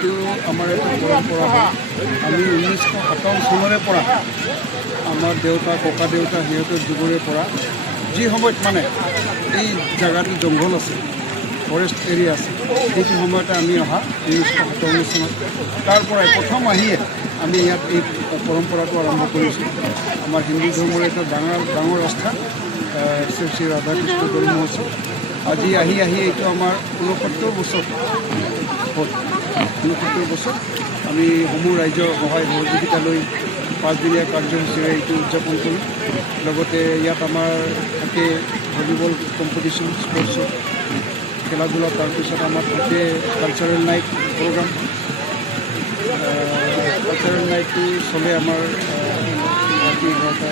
আমাৰ এটা পৰম্পৰা হয়। আমি 1957 চনৰে পৰা আমাৰ দেউতা ককা দেউতা সিহঁতৰ যুগৰে পৰা যি সময়ত মানে এই জেগাটো জংঘল আছে, ফৰেষ্ট এৰিয়া আছে, সেইটো সময়তে আমি অহা 1957 চনত তাৰ পৰাই প্ৰথম আহিয়ে আমি ইয়াত এই পৰম্পৰাটো আৰম্ভ কৰিছোঁ। আমাৰ হিন্দু ধৰ্মৰ এটা ডাঙৰ আস্থা শ্ৰী শ্ৰী ৰাধাকৃষ্ণ জন্ম হৈছে। আজি আহি এইটো আমাৰ 69 বছৰ হ'ল। 69 বছৰ আমি সমূহ ৰাইজৰ সহায় সহযোগিতা লৈ 5 দিনীয়া কাৰ্যসূচীৰে এইটো উদযাপন কৰোঁ। লগতে ইয়াত আমাৰ থাকে ভলীবল কম্পিটিশ্যন, স্পৰ্টছৰ খেলা ধূলা, তাৰপিছত আমাৰ থাকে কালচাৰেল নাইট প্ৰগ্ৰাম। কালচাৰেল নাইটটো চলে আমাৰ ৰাতি 11টা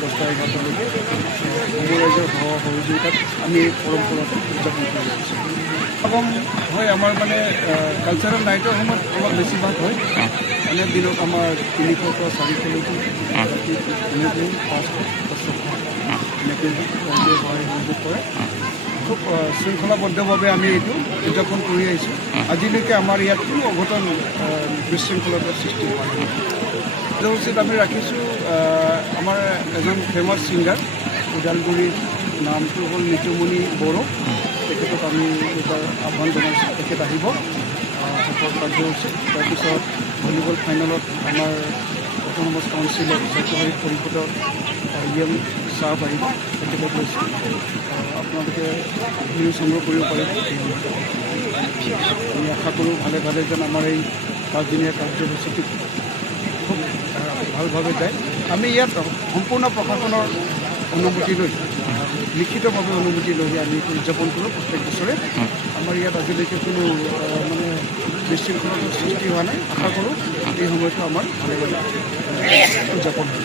10টা 11টালৈকে। সমূহ ৰাইজৰ সহযোগিতাত আমি এই পৰম্পৰাটো উদযাপন কৰি আছোঁ। সমাগম হয় আমাৰ মানে কালচাৰেল নাইটৰ সময়ত অলপ বেছিভাগ হয়। এনে দিনত আমাৰ 300 পৰা 400লৈকে ৰাতি 500 এনেকৈ সহায় সহযোগ কৰে। খুব শৃংখলাবদ্ধভাৱে আমি এইটো উদযাপন কৰি আহিছোঁ। আজিলৈকে আমাৰ ইয়াত কোনো অঘটন বিশৃংখলতাৰ সৃষ্টি হোৱা নাই। কাৰ্যসূচীত আমি ৰাখিছোঁ আমাৰ এজন ফেমাছ ছিংগাৰ, ওদালগুৰিৰ নামটো হ'ল নিতুমণি বড়ো। তেখেতক আমি এইবাৰ আহ্বান জনাইছোঁ, তেখেত আহিব কাৰ্যসূচীত। তাৰপিছত ভলীবল ফাইনেলত আমাৰ অট'নমাছ কাউন্সিলৰ স্বাস্থ্যসেৱা পৰিষদৰ ইএম চাহ আহিব, তেখেতক লৈছোঁ। আপোনালোকে নিউজ সংগ্ৰহ কৰিব পাৰিব। আমি আশা কৰোঁ ভালে ভালে যেন আমাৰ এই 5 দিনীয়া কাৰ্যসূচীটো খুব ভালভাৱে যায়। আমি ইয়াত সম্পূৰ্ণ প্ৰশাসনৰ অনুমতি লৈ, লিখিতভাৱে অনুমতি লৈ আমি উদযাপন কৰোঁ প্ৰত্যেক বছৰে। আমাৰ ইয়াত আজিলৈকে কোনো মানে বিশৃংখলতাৰ সৃষ্টি হোৱা নাই। আশা কৰোঁ এই সময়টো আমাৰ ভালে ভালে উদযাপন হয়।